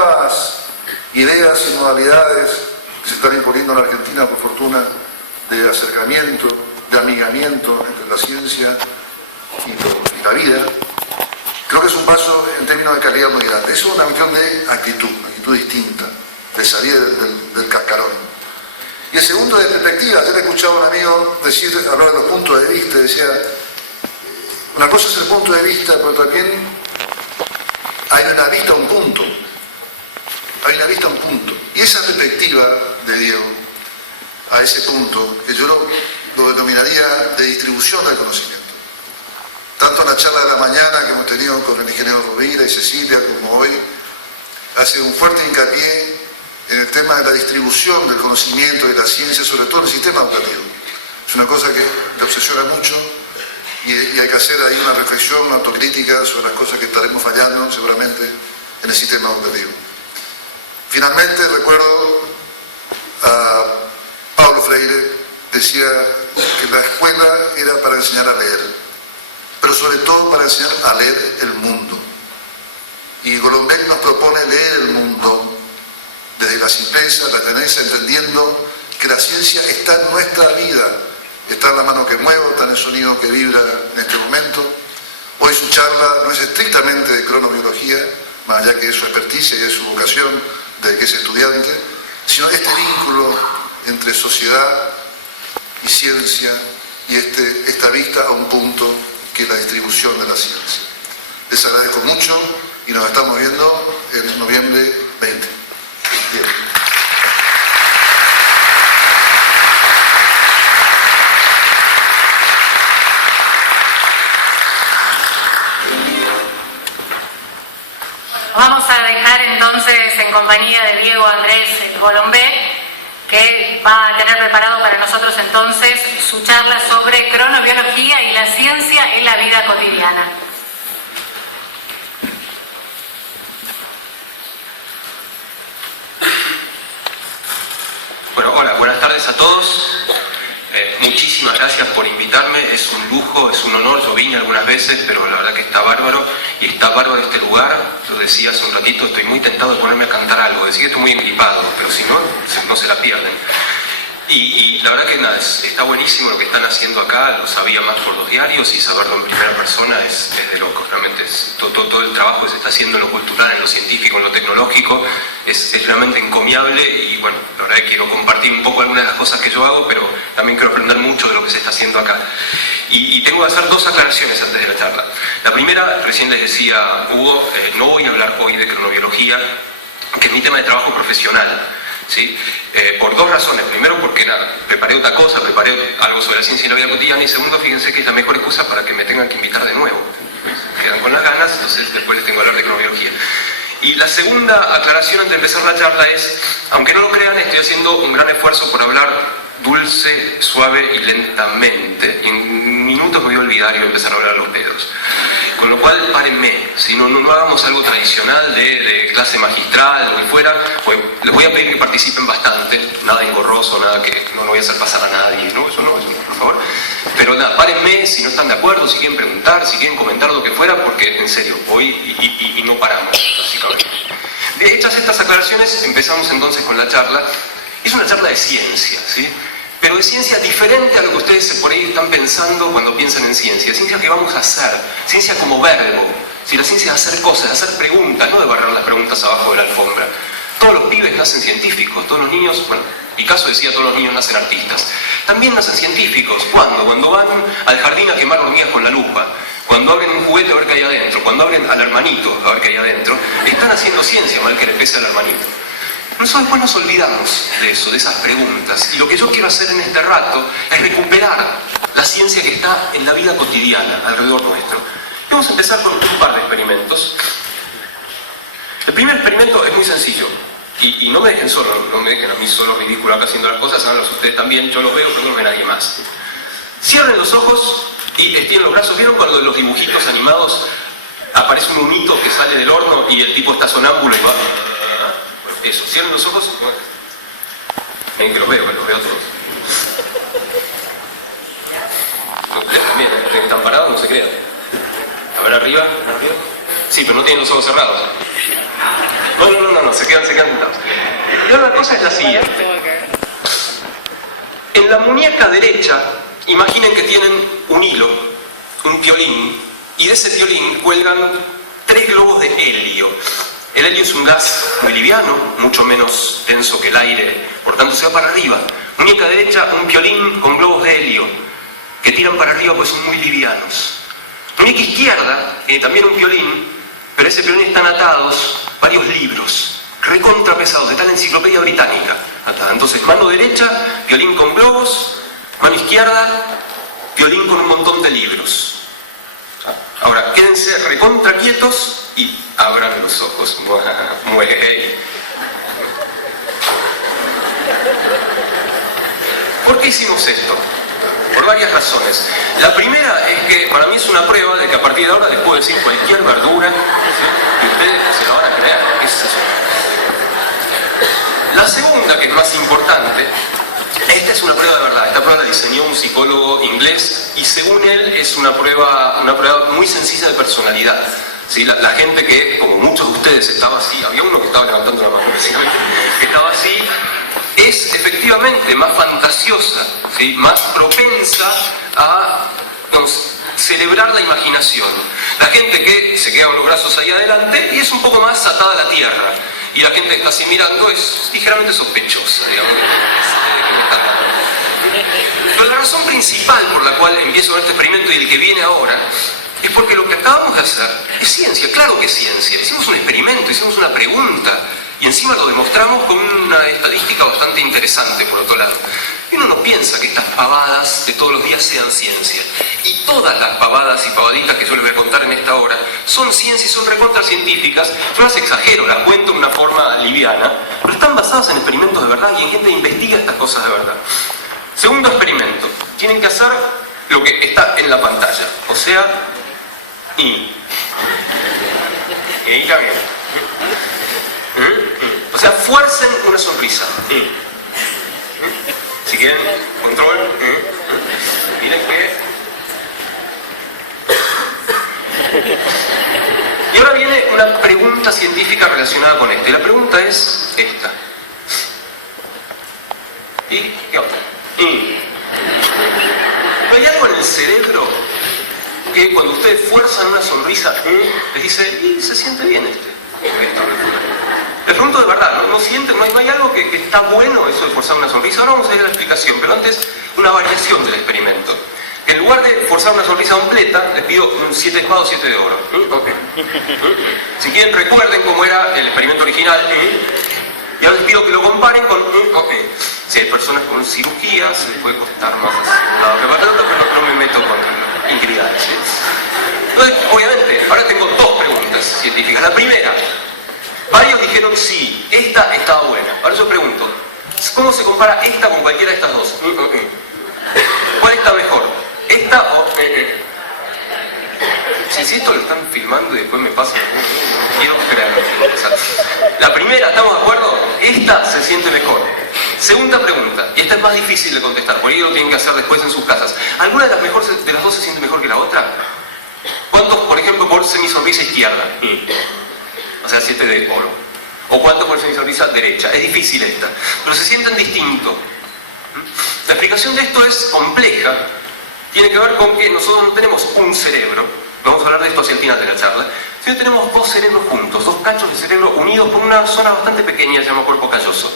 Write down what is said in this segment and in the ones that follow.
nuevas ideas y modalidades que se están imponiendo en la Argentina, por fortuna, de acercamiento, de amigamiento entre la ciencia y la vida, creo que es un paso en términos de calidad muy grande. Eso es una cuestión de actitud, una actitud distinta, de salir del cascarón. Y el segundo, de perspectiva. Ayer escuchaba a un amigo hablar de los puntos de vista, decía, una cosa es el punto de vista, pero también hay una vista a un punto. Hay una vista a un punto. Y esa perspectiva de Diego, a ese punto, que yo lo denominaría de distribución del conocimiento. Tanto en la charla de la mañana que hemos tenido con el ingeniero Rovira y Cecilia, como hoy, hace un fuerte hincapié en el tema de la distribución del conocimiento y de la ciencia, sobre todo en el sistema educativo. Es una cosa que le obsesiona mucho y hay que hacer ahí una reflexión, una autocrítica sobre las cosas que estaremos fallando seguramente en el sistema educativo. Finalmente recuerdo a Pablo Freire, decía que la escuela era para enseñar a leer, pero sobre todo para enseñar a leer el mundo. Y Golombek nos propone leer el mundo desde la simpleza, la tenacia, entendiendo que la ciencia está en nuestra vida, está en la mano que muevo, está en el sonido que vibra en este momento. Hoy su charla no es estrictamente de cronobiología, más allá que es su experticia y es su vocación de que es estudiante, sino este vínculo entre sociedad y ciencia y esta vista a un punto que es la distribución de la ciencia. Les agradezco mucho y nos estamos viendo en noviembre 20. Bien. Vamos a dejar entonces en compañía de Diego Andrés Golombek, que va a tener preparado para nosotros entonces su charla sobre cronobiología y la ciencia en la vida cotidiana. Bueno, hola, buenas tardes a todos. Muchísimas gracias por invitarme, es un lujo, es un honor. Yo vine algunas veces, pero la verdad que está bárbaro, y está bárbaro este lugar. Lo decía hace un ratito, estoy muy tentado de ponerme a cantar algo, decía que estoy muy equipado, pero si no, no se la pierden. Y la verdad que nada, está buenísimo lo que están haciendo acá, lo sabía más por los diarios, y saberlo en primera persona es de locos. Realmente todo el trabajo que se está haciendo en lo cultural, en lo científico, en lo tecnológico, es realmente encomiable. Y bueno, la verdad que quiero compartir un poco algunas de las cosas que yo hago, pero también quiero aprender mucho de lo que se está haciendo acá. Y tengo que hacer dos aclaraciones antes de la charla. La primera, recién les decía Hugo, no voy a hablar hoy de cronobiología, que es mi tema de trabajo profesional. ¿Sí? Por dos razones. Primero, porque nada, preparé otra cosa, preparé algo sobre la ciencia y la vida cotidiana, y segundo, fíjense que es la mejor excusa para que me tengan que invitar de nuevo. Quedan con las ganas, entonces después les tengo que hablar de cronobiología. Y la segunda aclaración antes de empezar la charla es, aunque no lo crean, estoy haciendo un gran esfuerzo por hablar dulce, suave y lentamente. En minutos me voy a olvidar y voy a empezar a hablar a los pedos. Con lo cual, párenme, si no hagamos algo tradicional de clase magistral o de fuera, pues les voy a pedir que participen bastante, nada engorroso, nada que no lo voy a hacer pasar a nadie, ¿no? Eso no, por favor. Pero nada, párenme si no están de acuerdo, si quieren preguntar, si quieren comentar lo que fuera, porque en serio, voy y no paramos, básicamente. Hechas estas aclaraciones, empezamos entonces con la charla. Es una charla de ciencia, ¿sí? Pero de ciencia diferente a lo que ustedes por ahí están pensando cuando piensan en ciencia. Ciencia que vamos a hacer, ciencia como verbo. Si la ciencia es hacer cosas, hacer preguntas, no de barrer las preguntas abajo de la alfombra. Todos los pibes nacen científicos, todos los niños, bueno, Picasso decía todos los niños nacen artistas. También nacen científicos. ¿Cuándo? Cuando van al jardín a quemar hormigas con la lupa. Cuando abren un juguete a ver qué hay adentro. Cuando abren al hermanito a ver qué hay adentro. Están haciendo ciencia, mal que le pese al hermanito. Nosotros después nos olvidamos de eso, de esas preguntas. Y lo que yo quiero hacer en este rato es recuperar la ciencia que está en la vida cotidiana, alrededor nuestro. Y vamos a empezar con un par de experimentos. El primer experimento es muy sencillo. Y no me dejen solo, no me dejen a mí solo ridículo acá haciendo las cosas, háganlos ustedes también, yo los veo, pero no los ve nadie más. Cierren los ojos y estiren los brazos. ¿Vieron cuando en los dibujitos animados aparece un humito que sale del horno y el tipo está sonámbulo y va? Eso, cierren los ojos. Ven que los veo todos. Ustedes también, están parados, no se crean. A ver arriba. Sí, pero no tienen los ojos cerrados. No, cosa es la siguiente. En la muñeca derecha, imaginen que tienen un hilo, un piolín, y de ese piolín cuelgan 3 globos de helio. El helio es un gas muy liviano, mucho menos denso que el aire, por tanto se va para arriba. Muñeca derecha, un piolín con globos de helio, que tiran para arriba pues son muy livianos. Muñeca izquierda, también un piolín, pero ese piolín están atados varios libros, recontra pesados, está en la Enciclopedia Británica atada. Entonces, mano derecha, piolín con globos, mano izquierda, piolín con un montón de libros. Ahora, quédense recontra quietos y abran los ojos. ¿Por qué hicimos esto? Por varias razones. La primera es que para mí es una prueba de que a partir de ahora les puedo decir cualquier verdura, ¿sí? Y ustedes se lo van a creer. Es eso. La segunda, que es más importante, esta es una prueba de verdad. Esta prueba la diseñó un psicólogo inglés y según él es una prueba muy sencilla de personalidad. ¿Sí? La gente que, como muchos de ustedes, estaba así, había uno que estaba levantando la mano, que estaba así, es efectivamente más fantasiosa, ¿sí? Más propensa a celebrar la imaginación. La gente que se queda con los brazos ahí adelante y es un poco más atada a la tierra. Y la gente que está así mirando es ligeramente sospechosa, digamos. Pero la razón principal por la cual empiezo este experimento y el que viene ahora es porque lo que acabamos de hacer es ciencia, claro que es ciencia. Hicimos un experimento, hicimos una pregunta y encima lo demostramos con una estadística bastante interesante por otro lado. Y uno no piensa que estas pavadas de todos los días sean ciencia. Y todas las pavadas y pavaditas que yo les voy a contar en esta hora son ciencia y son recontracientíficas. Yo las exagero, las cuento de una forma liviana, pero están basadas en experimentos de verdad y en gente que investiga estas cosas de verdad. Segundo experimento. Tienen que hacer lo que está en la pantalla. O sea, y ahí también. O sea, fuercen una sonrisa. Si quieren, control. Miren que... Y ahora viene una pregunta científica relacionada con esto. Y la pregunta es esta. ¿Y qué onda? ¿No hay algo en el cerebro que cuando ustedes fuerzan una sonrisa les dice, y se siente bien este? Les pregunto de verdad, ¿no sienten? ¿No hay algo que está bueno eso de forzar una sonrisa? Ahora vamos a ir a la explicación, pero antes una variación del experimento. En lugar de forzar una sonrisa completa, les pido un 7 de espada o 7 de oro. Okay. Si quieren, recuerden cómo era el experimento original. Y ahora les pido que lo comparen con... Si hay personas con cirugías, les puede costar más pero no me meto con integridades. ¿Sí? Entonces, obviamente, ahora tengo 2 preguntas científicas. La primera, varios dijeron sí, esta estaba buena. Ahora yo pregunto, ¿cómo se compara esta con cualquiera de estas dos? ¿Cuál está mejor? ¿Esta o...? Si esto lo están filmando y después me pasa, no quiero creerlo. La primera, ¿estamos de acuerdo? Esta se siente mejor. Segunda pregunta, y esta es más difícil de contestar, por ello lo tienen que hacer después en sus casas. ¿Alguna de las dos se siente mejor que la otra? ¿Cuántos, por ejemplo, por semisonrisa izquierda? O sea, 7 de oro. ¿O cuántos por semisonrisa derecha? Es difícil esta, pero se sienten distintos. La explicación de esto es compleja. Tiene que ver con que nosotros no tenemos un cerebro, vamos a hablar de esto hacia el final de la charla, sino tenemos 2 cerebros juntos, 2 cachos de cerebro unidos por una zona bastante pequeña llamada cuerpo calloso.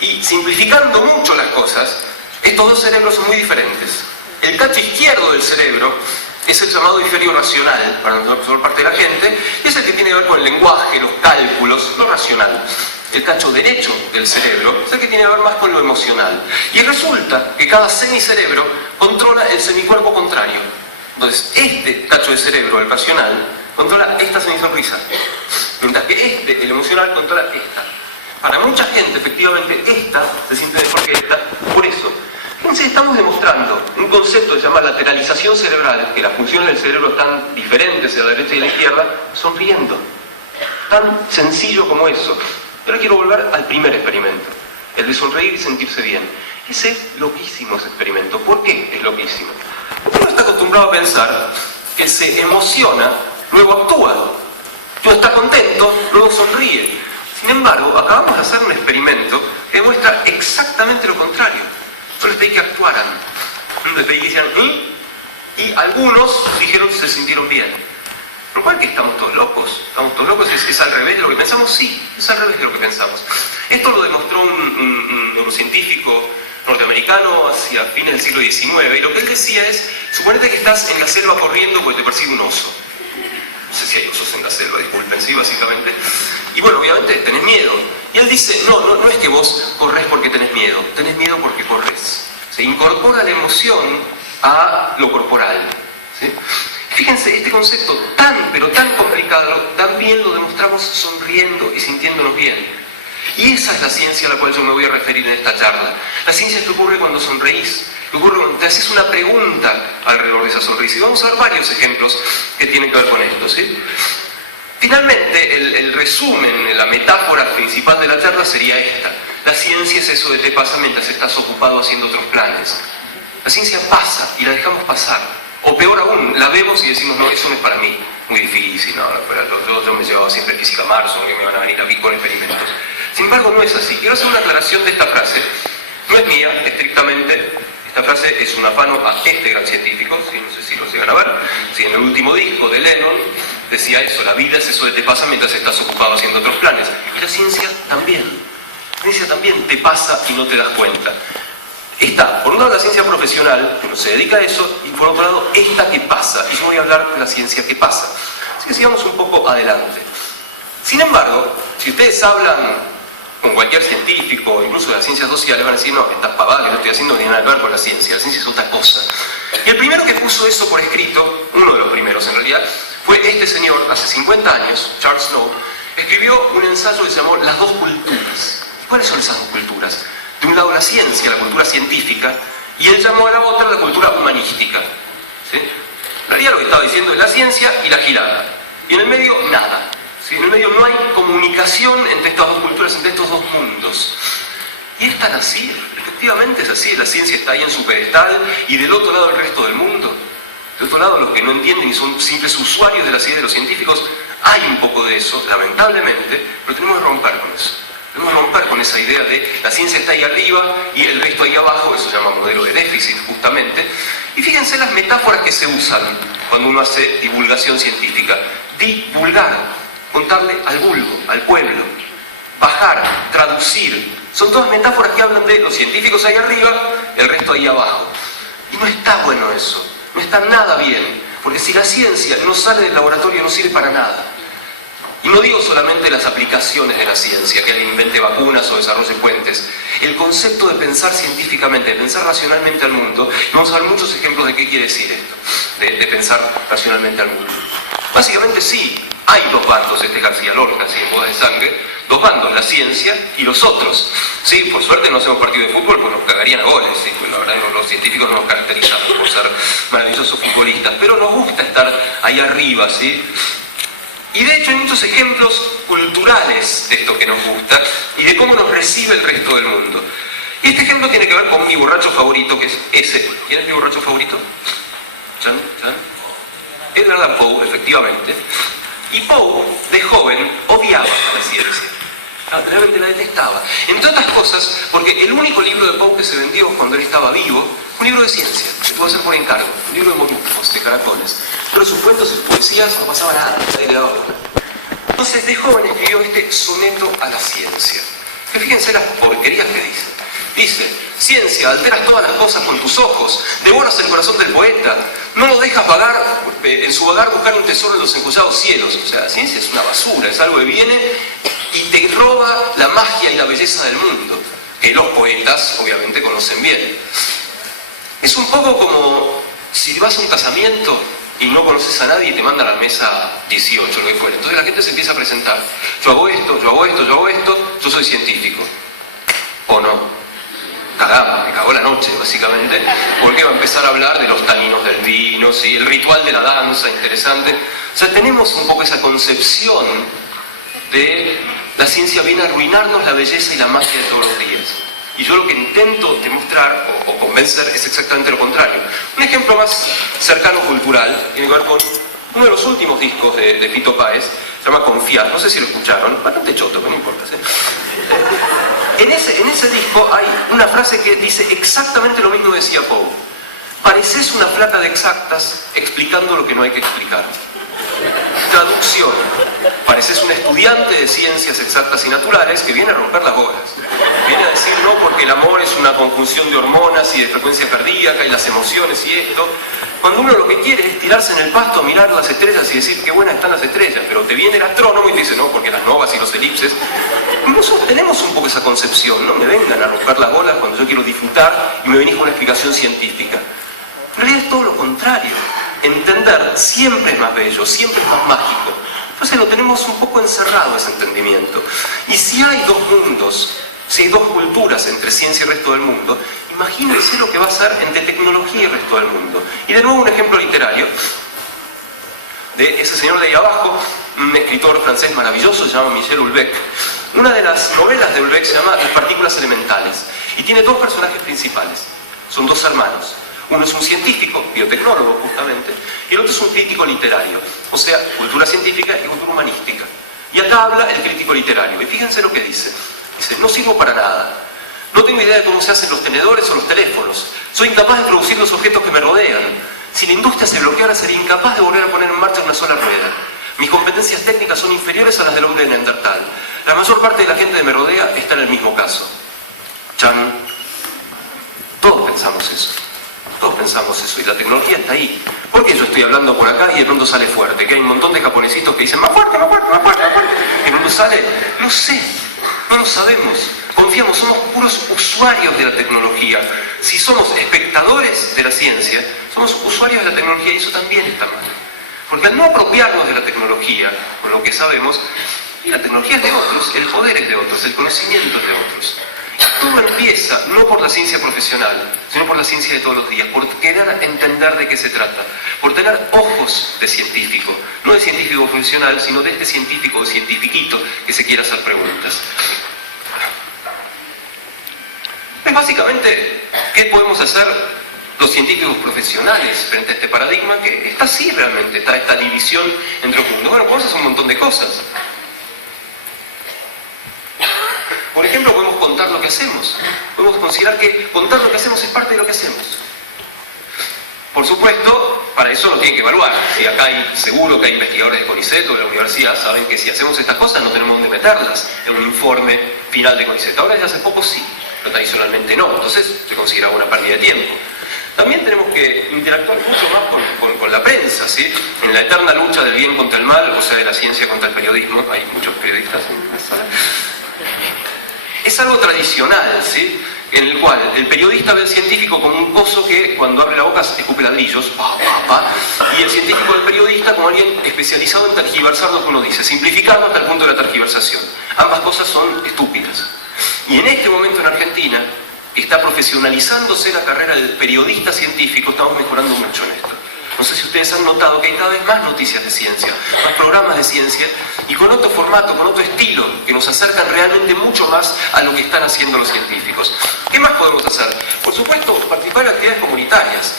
Y simplificando mucho las cosas, estos 2 cerebros son muy diferentes. El cacho izquierdo del cerebro es el llamado hemisferio racional, para la mayor parte de la gente, y es el que tiene que ver con el lenguaje, los cálculos, lo racional. El cacho derecho del cerebro es el que tiene que ver más con lo emocional. Y resulta que cada semicerebro controla el semicuerpo contrario. Entonces, este cacho de cerebro, el racional, controla esta semisonrisa, mientras que el emocional, controla esta. Para mucha gente, efectivamente, esta se siente mejor que esta, por eso. Entonces estamos demostrando un concepto que se llama lateralización cerebral, que las funciones del cerebro están diferentes a la derecha y a la izquierda, sonriendo. Tan sencillo como eso. Ahora quiero volver al primer experimento, el de sonreír y sentirse bien. Ese es loquísimo ese experimento. ¿Por qué es loquísimo? Porque uno está acostumbrado a pensar que se emociona, luego actúa. Uno está contento, luego sonríe. Sin embargo, acabamos de hacer un experimento que demuestra exactamente lo contrario. Yo les pedí que actuaran, les pedí que hicieran y algunos dijeron que se sintieron bien. ¿Por cual que estamos todos locos? ¿Estamos todos locos? ¿Es al revés de lo que pensamos? Sí, es al revés de lo que pensamos. Esto lo demostró un neurocientífico norteamericano hacia fines del siglo XIX, y lo que él decía es, suponete que estás en la selva corriendo porque te persigue un oso. No sé si hay osos en la selva, disculpen, sí, básicamente. Y bueno, obviamente tenés miedo. Y él dice, no es que vos corres porque tenés miedo porque corres. Se incorpora la emoción a lo corporal, ¿sí? Fíjense, este concepto pero tan complicado, también lo demostramos sonriendo y sintiéndonos bien. Y esa es la ciencia a la cual yo me voy a referir en esta charla. La ciencia es que ocurre cuando sonreís, que ocurre cuando te haces una pregunta alrededor de esa sonrisa. Y vamos a ver varios ejemplos que tienen que ver con esto, ¿sí? Finalmente, el resumen, la metáfora principal de la charla sería esta. La ciencia es eso de te pasa mientras estás ocupado haciendo otros planes. La ciencia pasa y la dejamos pasar. O peor aún, la vemos y decimos, no, eso no es para mí, muy difícil, no, yo me llevaba siempre física a marzo, que me van a venir aquí con experimentos. Sin embargo, no es así. Quiero hacer una aclaración de esta frase. No es mía, estrictamente. Esta frase es un afano a este gran científico, ¿sí? No sé si lo llegan a ver. Sí, en el último disco de Lennon decía eso, la vida es eso de te pasa mientras estás ocupado haciendo otros planes. Y la ciencia también. La ciencia también te pasa y no te das cuenta. Está, por un lado, la ciencia profesional, que no se dedica a eso, y por otro lado, esta que pasa. Y yo voy a hablar de la ciencia que pasa. Así que sigamos un poco adelante. Sin embargo, si ustedes hablan con cualquier científico, incluso de las ciencias sociales, van a decir, no, estas pavadas que yo estoy haciendo no tienen nada que ver con la ciencia es otra cosa. Y el primero que puso eso por escrito, uno de los primeros en realidad, fue este señor, hace 50 años, Charles Snow, escribió un ensayo que se llamó Las dos culturas. ¿Cuáles son esas dos culturas? De un lado la ciencia, la cultura científica, y él llamó a la otra la cultura humanística. ¿Sí? En realidad lo que estaba diciendo es la ciencia y la gilada. Y en el medio, nada. ¿Sí? En el medio no hay comunicación entre estas dos culturas, entre estos dos mundos. Y es tan así, efectivamente es así. La ciencia está ahí en su pedestal y del otro lado el resto del mundo. Del otro lado los que no entienden y son simples usuarios de la ciencia de los científicos, hay un poco de eso, lamentablemente, pero tenemos que romper con eso. Tenemos que romper con esa idea de la ciencia está ahí arriba y el resto ahí abajo, eso se llama modelo de déficit justamente. Y fíjense las metáforas que se usan cuando uno hace divulgación científica. Divulgar, contarle al vulgo, al pueblo. Bajar, traducir. Son todas metáforas que hablan de los científicos ahí arriba, el resto ahí abajo. Y no está bueno eso, no está nada bien, porque si la ciencia no sale del laboratorio no sirve para nada. Y no digo solamente las aplicaciones de la ciencia, que alguien invente vacunas o desarrolle puentes. El concepto de pensar científicamente, de pensar racionalmente al mundo, y vamos a ver muchos ejemplos de qué quiere decir esto, de pensar racionalmente al mundo. Básicamente sí, hay dos bandos, García Lorca, ¿sí? En Bodas de Sangre, dos bandos, la ciencia y los otros. Sí, por suerte no hacemos partido de fútbol, pues nos cagarían a goles, ¿sí? Pues la verdad los científicos no nos caracterizamos por ser maravillosos futbolistas, pero nos gusta estar ahí arriba, ¿sí? Y de hecho hay muchos ejemplos culturales de esto que nos gusta y de cómo nos recibe el resto del mundo. Y este ejemplo tiene que ver con mi borracho favorito, que es ese. ¿Quién es mi borracho favorito? ¿Chan? Edgar Allan Poe, efectivamente. Y Poe, de joven, odiaba a la ciencia. Realmente la detestaba. Entre otras cosas, porque el único libro de Poe que se vendió cuando él estaba vivo, un libro de ciencia, se puede hacer por encargo, un libro de moluscos, de caracoles. Pero sus cuentos, sus poesías, no pasaba nada, nadie le daba bola. Entonces, de joven escribió este soneto a la ciencia. Que fíjense las porquerías que dice. Dice, ciencia, alteras todas las cosas con tus ojos, devoras el corazón del poeta, no lo dejas vagar, en su vagar buscar un tesoro en los encollados cielos. O sea, la ciencia es una basura, es algo que viene y te roba la magia y la belleza del mundo, que los poetas obviamente conocen bien. Es un poco como si vas a un casamiento y no conoces a nadie y te mandan a la mesa 18, lo que fuera. Entonces la gente se empieza a presentar. Yo hago esto, yo hago esto, yo hago esto, yo soy científico. ¿O no? Caramba, me cagó la noche, básicamente, porque va a empezar a hablar de los taninos del vino, ¿sí? El ritual de la danza, interesante. O sea, tenemos un poco esa concepción de la ciencia viene a arruinarnos la belleza y la magia de todos los días. Y yo lo que intento demostrar o convencer es exactamente lo contrario. Un ejemplo más cercano cultural tiene que ver con uno de los últimos discos de Fito Páez, se llama Confiar, no sé si lo escucharon, bastante choto, pero no importa, ¿sí? En ese disco hay una frase que dice exactamente lo mismo que decía Poe. Pareces una flaca de exactas explicando lo que no hay que explicar. Traducción. Pareces un estudiante de ciencias exactas y naturales que viene a romper las bolas. Viene a decir no porque el amor es una conjunción de hormonas y de frecuencia cardíaca y las emociones y esto. Cuando uno lo que quiere es tirarse en el pasto a mirar las estrellas y decir qué buenas están las estrellas, pero te viene el astrónomo y te dice no, porque las novas y los elipses. Nosotros tenemos un poco esa concepción, no me vengan a romper las bolas cuando yo quiero disfrutar y me venís con una explicación científica. En realidad es todo lo contrario. Entender siempre es más bello, siempre es más mágico. Entonces lo tenemos un poco encerrado ese entendimiento. Y si hay dos mundos, si hay dos culturas entre ciencia y el resto del mundo, imagínense lo que va a ser entre tecnología y el resto del mundo. Y de nuevo un ejemplo literario de ese señor de ahí abajo, un escritor francés maravilloso, se llama Michel Houellebecq. Una de las novelas de Houellebecq se llama Las partículas elementales y tiene dos personajes principales. Son dos hermanos. Uno es un científico, biotecnólogo justamente, y el otro es un crítico literario, o sea, cultura científica y cultura humanística. Y acá habla el crítico literario, y fíjense lo que dice. Dice, no sirvo para nada, no tengo idea de cómo se hacen los tenedores o los teléfonos, soy incapaz de producir los objetos que me rodean. Si la industria se bloqueara, sería incapaz de volver a poner en marcha una sola rueda. Mis competencias técnicas son inferiores a las del hombre de Neandertal. La mayor parte de la gente que me rodea está en el mismo caso. Chan. Todos pensamos eso. Todos pensamos eso, y la tecnología está ahí. ¿Por qué yo estoy hablando por acá y de pronto sale fuerte? Que hay un montón de japonesitos que dicen más fuerte, más fuerte, más fuerte, más fuerte. Y de pronto sale, no sé, no lo sabemos. Confiamos, somos puros usuarios de la tecnología. Si somos espectadores de la ciencia, somos usuarios de la tecnología y eso también está mal. Porque al no apropiarnos de la tecnología, con lo que sabemos, y la tecnología es de otros, el poder es de otros, el conocimiento es de otros. Todo empieza no por la ciencia profesional, sino por la ciencia de todos los días, por querer entender de qué se trata, por tener ojos de científico, no de científico profesional, sino de este científico o cientifiquito que se quiera hacer preguntas. Es básicamente, ¿qué podemos hacer los científicos profesionales frente a este paradigma que está así realmente, está esta división entre los mundos? Bueno, podemos hacer un montón de cosas. Por ejemplo, podemos contar lo que hacemos. Podemos considerar que contar lo que hacemos es parte de lo que hacemos. Por supuesto, para eso lo tienen que evaluar. Si acá seguro que hay investigadores de CONICET o de la universidad, saben que si hacemos estas cosas no tenemos dónde meterlas en un informe final de CONICET. Ahora desde hace poco sí, pero tradicionalmente no. Entonces se considera una pérdida de tiempo. También tenemos que interactuar mucho más con la prensa, ¿sí? En la eterna lucha del bien contra el mal, o sea, de la ciencia contra el periodismo. Hay muchos periodistas en la sala. Es algo tradicional, ¿sí? En el cual el periodista ve al científico como un coso que cuando abre la boca escupe ladrillos, y el científico del periodista como alguien especializado en tergiversar lo que uno dice, simplificarlo hasta el punto de la tergiversación. Ambas cosas son estúpidas. Y en este momento en Argentina, que está profesionalizándose la carrera del periodista científico, estamos mejorando mucho en esto. No sé si ustedes han notado que hay cada vez más noticias de ciencia, más programas de ciencia, y con otro formato, con otro estilo, que nos acercan realmente mucho más a lo que están haciendo los científicos. ¿Qué más podemos hacer? Por supuesto, participar en actividades comunitarias.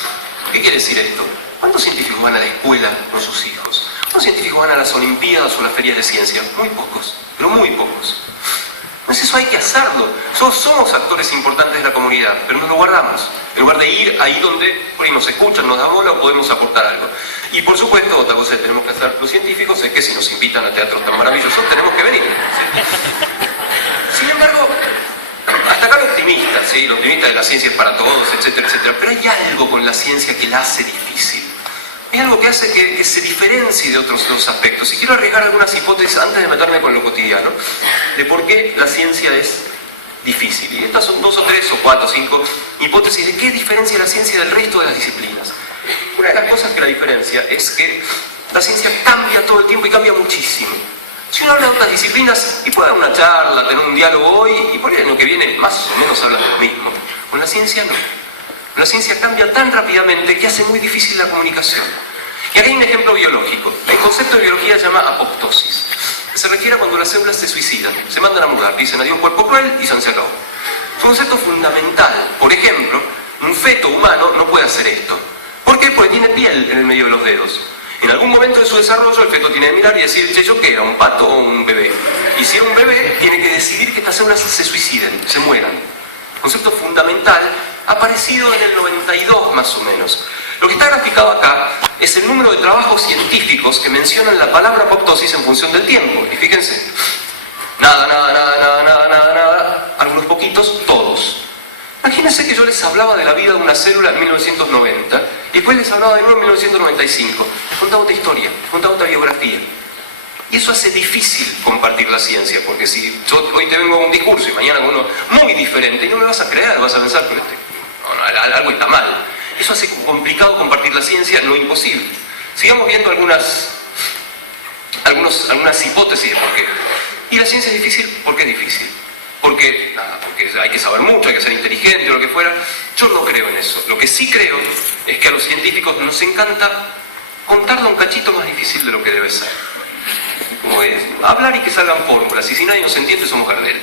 ¿Qué quiere decir esto? ¿Cuántos científicos van a la escuela con sus hijos? ¿Cuántos científicos van a las olimpiadas o a las ferias de ciencia? Muy pocos, pero muy pocos. Entonces eso hay que hacerlo. Somos actores importantes de la comunidad, pero nos lo guardamos. En lugar de ir ahí donde por ahí nos escuchan, nos da bola o podemos aportar algo. Y por supuesto, otra cosa que tenemos que hacer los científicos es que si nos invitan a teatros tan maravillosos, tenemos que venir. ¿Sí? Sin embargo, hasta acá lo optimista, ¿sí? Lo optimista de la ciencia es para todos, etcétera, etcétera. Pero hay algo con la ciencia que la hace difícil. Hay algo que hace que se diferencie de otros dos aspectos. Y quiero arriesgar algunas hipótesis antes de meterme con lo cotidiano, de por qué la ciencia es difícil. Y estas son 2 o 3 o 4 o 5 hipótesis de qué diferencia la ciencia del resto de las disciplinas. Una de las cosas que la diferencia es que la ciencia cambia todo el tiempo y cambia muchísimo. Si uno habla de otras disciplinas y puede dar una charla, tener un diálogo hoy, y por ahí el año que viene más o menos hablan de lo mismo. Con la ciencia no. La ciencia cambia tan rápidamente que hace muy difícil la comunicación. Y aquí hay un ejemplo biológico. El concepto de biología se llama apoptosis. Se refiere a cuando las células se suicidan, se mandan a mudar, dicen adiós cuerpo cruel y se han acabó. Es un concepto fundamental. Por ejemplo, un feto humano no puede hacer esto. ¿Por qué? Porque tiene piel en el medio de los dedos. En algún momento de su desarrollo el feto tiene que mirar y decir, che, ¿yo qué era? ¿Un pato o un bebé? Y si era un bebé, tiene que decidir que estas células se suiciden, se mueran. Concepto fundamental, aparecido en el 92 más o menos. Lo que está graficado acá es el número de trabajos científicos que mencionan la palabra apoptosis en función del tiempo. Y fíjense, nada, algunos poquitos, todos. Imagínense que yo les hablaba de la vida de una célula en 1990 y después les hablaba de nuevo en 1995. Les contaba otra historia, les contaba otra biografía. Y eso hace difícil compartir la ciencia, porque si yo hoy te vengo a un discurso y mañana con uno muy diferente y no me vas a creer, vas a pensar, pero algo está mal. Eso hace complicado compartir la ciencia, no imposible. Sigamos viendo algunas hipótesis de por qué. Y la ciencia es difícil, ¿por qué es difícil? Porque hay que saber mucho, hay que ser inteligente o lo que fuera. Yo no creo en eso. Lo que sí creo es que a los científicos nos encanta contarle un cachito más difícil de lo que debe ser. Como es, hablar y que salgan fórmulas, y si nadie nos entiende somos Gardel.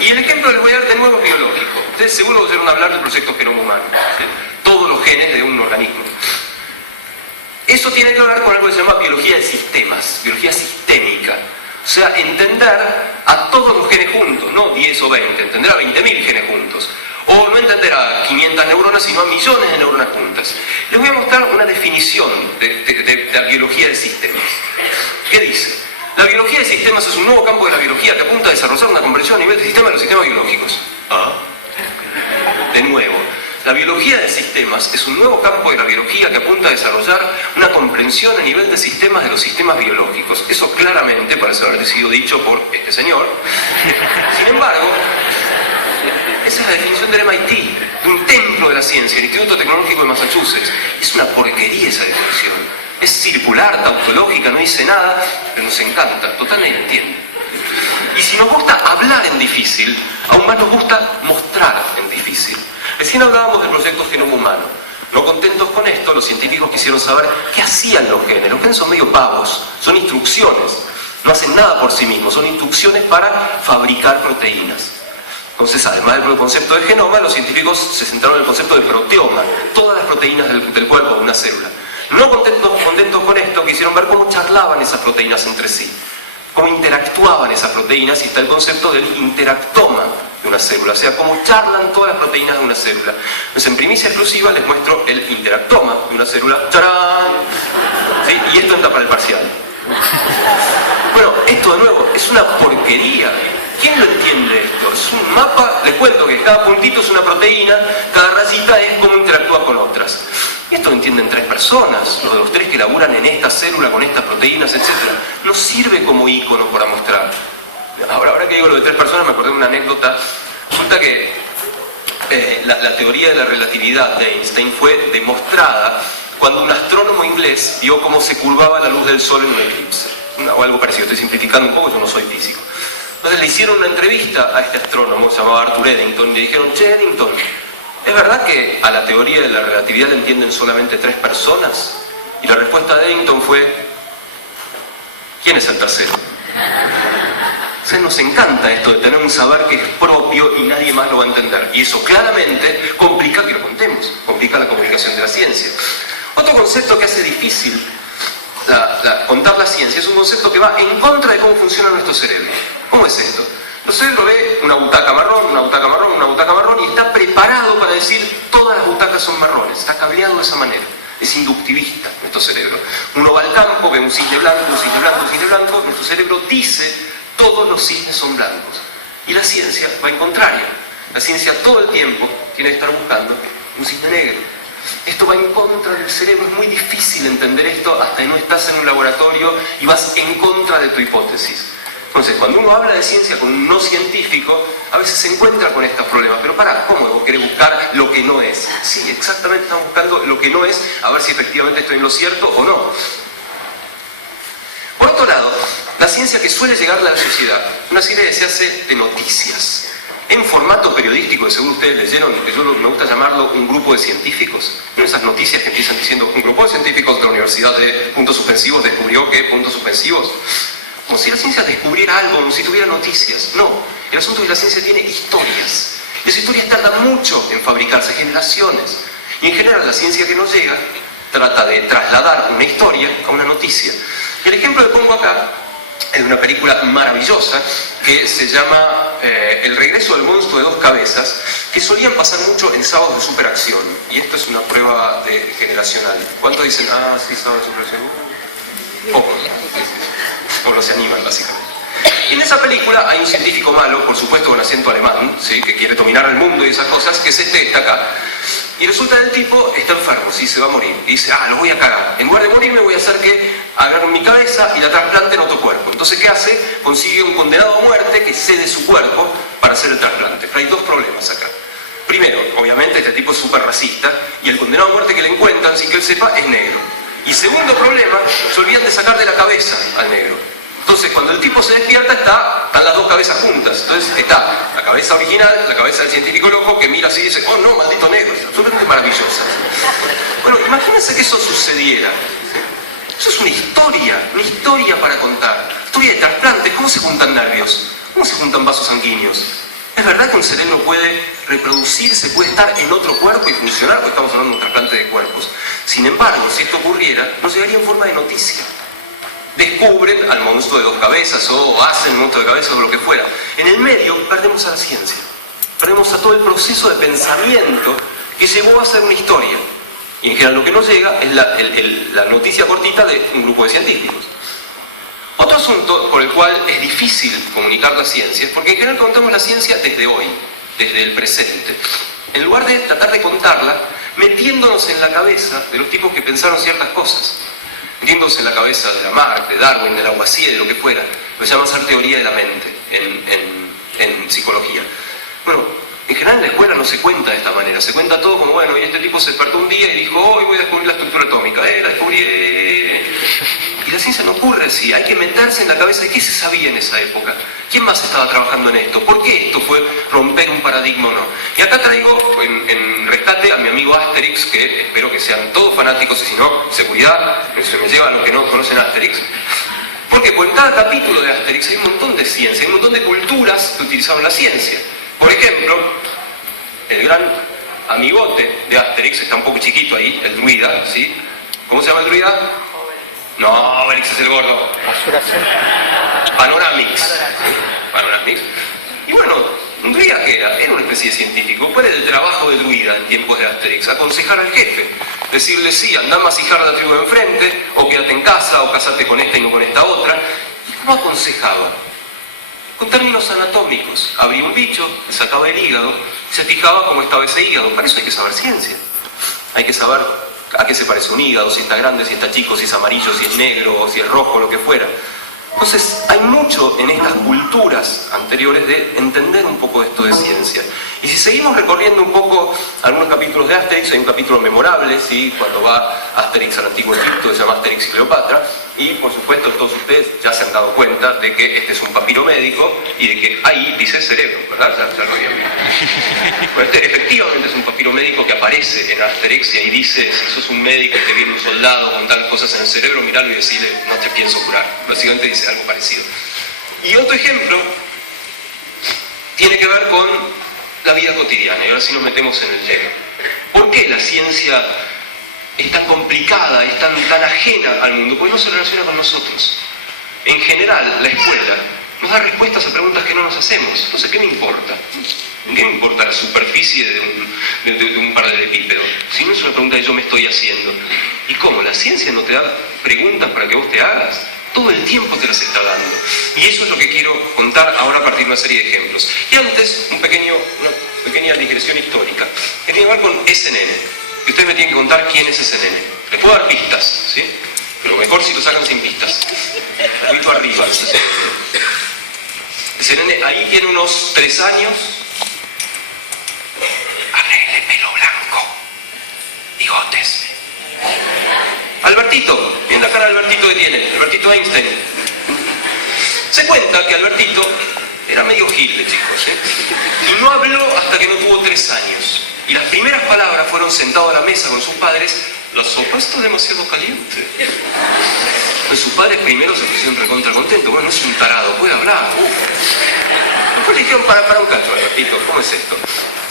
Y el ejemplo que les voy a dar de nuevo es biológico. Ustedes seguro oyeron hablar del proyecto Genoma Humano, ¿sí? Todos los genes de un organismo. Eso tiene que ver con algo que se llama biología de sistemas, biología sistémica. O sea, entender a todos los genes juntos, no 10 o 20, entender a 20.000 genes juntos. O no entender a 500 neuronas, sino a millones de neuronas juntas. Les voy a mostrar una definición de la biología de sistemas. ¿Qué dice? La biología de sistemas es un nuevo campo de la biología que apunta a desarrollar una comprensión a nivel de sistema de los sistemas biológicos. De nuevo, la biología de sistemas es un nuevo campo de la biología que apunta a desarrollar una comprensión a nivel de sistemas de los sistemas biológicos. Eso claramente parece haber sido dicho por este señor. Sin embargo, esa es la definición del MIT, de un templo de la ciencia, el Instituto Tecnológico de Massachusetts. Es una porquería esa definición. Es circular, tautológica, no dice nada, pero nos encanta. Total, nadie la entiende. Y si nos gusta hablar en difícil, aún más nos gusta mostrar en difícil. Recién hablábamos del proyecto Genoma Humano. No contentos con esto, los científicos quisieron saber qué hacían los genes. Los genes son medio pavos, son instrucciones. No hacen nada por sí mismos, son instrucciones para fabricar proteínas. Entonces, además del concepto de genoma, los científicos se centraron en el concepto de proteoma, todas las proteínas del cuerpo de una célula. No contentos con esto, quisieron ver cómo charlaban esas proteínas entre sí, cómo interactuaban esas proteínas, y está el concepto del interactoma de una célula, o sea, cómo charlan todas las proteínas de una célula. Entonces, en primicia exclusiva les muestro el interactoma de una célula. ¡Tarán! ¿Sí? Y esto entra para el parcial. Bueno, esto de nuevo es una porquería. ¿Quién lo entiende esto? Es un mapa, les cuento que cada puntito es una proteína, cada rayita es cómo interactúa con otras. Y esto lo entienden 3 personas, los de los 3 que laburan en esta célula, con estas proteínas, etc. No sirve como ícono para mostrar. Ahora que digo lo de 3 personas, me acordé de una anécdota. Resulta que la teoría de la relatividad de Einstein fue demostrada cuando un astrónomo inglés vio cómo se curvaba la luz del Sol en un eclipse. O algo parecido, estoy simplificando un poco, yo no soy físico. Entonces le hicieron una entrevista a este astrónomo, se llamaba Arthur Eddington, y le dijeron, che, Eddington, ¿es verdad que a la teoría de la relatividad le entienden solamente 3 personas? Y la respuesta de Eddington fue, ¿quién es el tercero? O sea, nos encanta esto de tener un saber que es propio y nadie más lo va a entender. Y eso claramente complica que lo contemos, complica la comunicación de la ciencia. Otro concepto que hace difícil contar la ciencia es un concepto que va en contra de cómo funciona nuestro cerebro. ¿Cómo es esto? Nuestro cerebro ve una butaca marrón, una butaca marrón, una butaca marrón, y está preparado para decir todas las butacas son marrones. Está cableado de esa manera. Es inductivista nuestro cerebro. Uno va al campo, ve un cisne blanco, un cisne blanco, un cisne blanco. Nuestro cerebro dice todos los cisnes son blancos. Y la ciencia va en contrario. La ciencia todo el tiempo tiene que estar buscando un cisne negro. Esto va en contra del cerebro. Es muy difícil entender esto hasta que no estás en un laboratorio y vas en contra de tu hipótesis. Entonces, cuando uno habla de ciencia con un no científico, a veces se encuentra con estos problemas. Pero pará, ¿cómo vos querés buscar lo que no es? Sí, exactamente, estamos buscando lo que no es, a ver si efectivamente estoy en lo cierto o no. Por otro lado, la ciencia que suele llegarle a la sociedad, una serie que se hace de noticias, en formato periodístico, que seguro ustedes leyeron, que yo me gusta llamarlo un grupo de científicos. ¿No? Esas noticias que empiezan diciendo, un grupo de científicos de la Universidad de puntos suspensivos descubrió que puntos suspensivos. Como si la ciencia descubriera algo, como si tuviera noticias. No, el asunto es que la ciencia tiene historias. Y esas historias tardan mucho en fabricarse, generaciones. Y en general la ciencia que nos llega trata de trasladar una historia a una noticia. El ejemplo que pongo acá es una película maravillosa que se llama El regreso del monstruo de dos cabezas, que solían pasar mucho en sábados de superacción, y esto es una prueba generacional. ¿Cuántos dicen, ah, sí, sábado de superacción? Pocos, o no se animan básicamente. Y en esa película hay un científico malo, por supuesto con acento alemán, ¿sí?, que quiere dominar el mundo y esas cosas, que es este que está acá. Y resulta que el tipo está enfermo, ¿sí?, se va a morir. Y dice, lo voy a cagar. En lugar de morirme voy a hacer que agarren mi cabeza y la trasplante en otro cuerpo. Entonces, ¿qué hace? Consigue un condenado a muerte que cede su cuerpo para hacer el trasplante. Pero hay dos problemas acá. Primero, obviamente este tipo es súper racista y el condenado a muerte que le encuentran, sin que él sepa, es negro. Y segundo problema, se olvidan de sacar de la cabeza al negro. Entonces, cuando el tipo se despierta, están las dos cabezas juntas. Entonces, está la cabeza original, la cabeza del científico loco, que mira así y dice, oh no, maldito negro, es absolutamente maravillosa. Bueno, imagínense que eso sucediera. Eso es una historia para contar. Historia de trasplantes, ¿cómo se juntan nervios? ¿Cómo se juntan vasos sanguíneos? ¿Es verdad que un cerebro puede reproducirse, puede estar en otro cuerpo y funcionar? Porque estamos hablando de un trasplante de cuerpos. Sin embargo, si esto ocurriera, nos llegaría en forma de noticia. Descubren al monstruo de dos cabezas o hacen un monstruo de cabezas o lo que fuera. En el medio perdemos a la ciencia, perdemos a todo el proceso de pensamiento que llevó a hacer una historia. Y en general lo que nos llega es la noticia cortita de un grupo de científicos. Otro asunto por el cual es difícil comunicar la ciencia es porque en general contamos la ciencia desde hoy, desde el presente. En lugar de tratar de contarla, metiéndonos en la cabeza de los tipos que pensaron ciertas cosas. Metiéndose en la cabeza de Lamarck, de Darwin, de Lavoisier, de lo que fuera. Lo llama hacer teoría de la mente en psicología. Bueno, en general en la escuela no se cuenta de esta manera. Se cuenta todo como, bueno, y este tipo se despertó un día y dijo, hoy voy a descubrir la estructura atómica. La descubrí. Y la ciencia no ocurre así. Hay que meterse en la cabeza de qué se sabía en esa época. ¿Quién más estaba trabajando en esto? ¿Por qué esto fue romper un paradigma o no? Y acá traigo en rescate a mi amigo Asterix, que espero que sean todos fanáticos, y si no, seguridad, se me llevan los que no conocen Asterix. ¿Por qué? Porque en cada capítulo de Asterix hay un montón de ciencia, hay un montón de culturas que utilizaron la ciencia. Por ejemplo, el gran amigote de Asterix, está un poco chiquito ahí, el druida, ¿sí? ¿Cómo se llama el druida? No, Obelix es el gordo. Panoramix. Panoramix. Y bueno, un druida ¿qué era? Era una especie de científico. ¿Cuál era el trabajo del druida en tiempos de Asterix? Aconsejar al jefe. Decirle, sí, andá a masijar a la tribu de enfrente, o quédate en casa, o casate con esta y no con esta otra. ¿Y cómo aconsejaba? Con términos anatómicos. Abría un bicho, sacaba el hígado, se fijaba cómo estaba ese hígado. Para eso hay que saber ciencia. Hay que saber a qué se parece un hígado, si está grande, si está chico, si es amarillo, si es negro, o si es rojo, lo que fuera. Entonces, hay mucho en estas culturas anteriores de entender un poco esto de ciencia. Y si seguimos recorriendo un poco algunos capítulos de Asterix, hay un capítulo memorable, ¿sí?, cuando va Asterix al Antiguo Egipto, se llama Asterix y Cleopatra, y por supuesto todos ustedes ya se han dado cuenta de que este es un papiro médico y de que ahí dice cerebro, ¿verdad? Ya lo habían visto. Bueno, este efectivamente es un papiro médico que aparece en Asterix y ahí dice, si sos un médico y te viene un soldado con tal cosas en el cerebro, miralo y decirle, no te pienso curar. Básicamente dice algo parecido. Y otro ejemplo tiene que ver con la vida cotidiana, y ahora sí nos metemos en el tema. ¿Por qué la ciencia es tan complicada, es tan ajena al mundo? Porque no se relaciona con nosotros. En general, la escuela nos da respuestas a preguntas que no nos hacemos. Entonces, ¿qué me importa? ¿Qué me importa la superficie de un paralelepípedo? Si no es una pregunta que yo me estoy haciendo. ¿Y cómo? ¿La ciencia no te da preguntas para que vos te hagas? Todo el tiempo te las está dando. Y eso es lo que quiero contar ahora a partir de una serie de ejemplos. Y antes, una pequeña digresión histórica, que tiene que ver con SNN. Y ustedes me tienen que contar quién es SNN. Les puedo dar pistas, ¿sí? Pero mejor si lo sacan sin pistas. Un poquito arriba. SNN ahí tiene unos 3 años. Arregle pelo blanco. Bigotes. Albertito, miren la cara de Albertito que tiene, Albertito Einstein. Se cuenta que Albertito era medio gil de chicos, y no habló hasta que no tuvo 3 años. Y las primeras palabras fueron sentado a la mesa con sus padres, la sopa está demasiado caliente. Pues sus padres primero se pusieron recontra contentos, bueno, no es un tarado, puede hablar. Después le dijeron, dijeron, para un cacho, Albertito, ¿cómo es esto?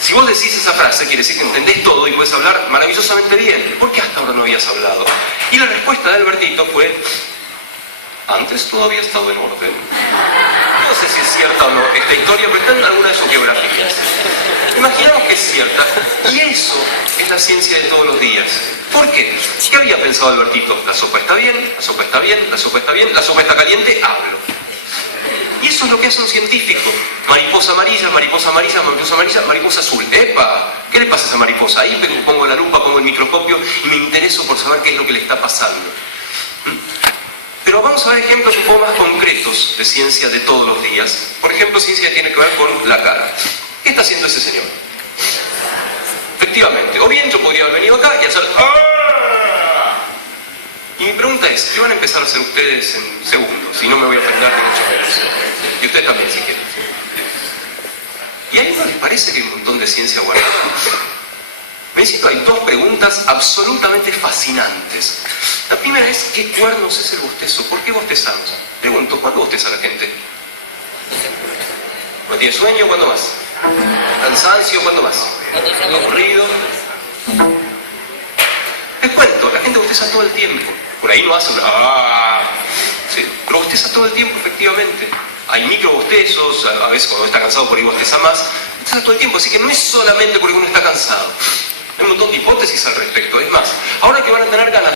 Si vos decís esa frase, quiere decir que entendés todo y puedes hablar maravillosamente bien. ¿Por qué hasta ahora no habías hablado? Y la respuesta de Albertito fue, antes todo había estado en orden. No sé si es cierta o no esta historia, pero está en alguna de sus geografías. Imaginamos que es cierta. Y eso es la ciencia de todos los días. ¿Por qué? ¿Qué había pensado Albertito? La sopa está bien, la sopa está bien, la sopa está bien, la sopa está caliente, hablo. Y eso es lo que hace un científico. Mariposa amarilla, mariposa amarilla, mariposa amarilla, mariposa azul. ¡Epa! ¿Qué le pasa a esa mariposa? Ahí pongo la lupa, pongo el microscopio y me intereso por saber qué es lo que le está pasando. Pero vamos a ver ejemplos un poco más concretos de ciencia de todos los días. Por ejemplo, ciencia que tiene que ver con la cara. ¿Qué está haciendo ese señor? Efectivamente, o bien yo podría haber venido acá y hacer ¡ah! Y mi pregunta es, ¿qué van a empezar a hacer ustedes en segundos? Y no me voy a ofender ni mucho menos. Y ustedes también, si quieren. ¿Y a ellos no les parece que hay un montón de ciencia guardada? Me insisto, hay dos preguntas absolutamente fascinantes. La primera es, ¿qué cuernos es el bostezo? ¿Por qué bostezamos? Pregunto, ¿cuándo bosteza la gente? ¿No tiene sueño? ¿Cuándo más? ¿Cansancio? ¿Cuándo más? ¿Aburrido? Les cuento, la gente bosteza todo el tiempo. Por ahí no hace una ¡ah! ¿Sí? Pero bosteza todo el tiempo, efectivamente. Hay microbostezos, a veces cuando está cansado por ahí bosteza más. Bosteza todo el tiempo, así que no es solamente porque uno está cansado. Hay un montón de hipótesis al respecto. Es más, ahora que van a tener ganas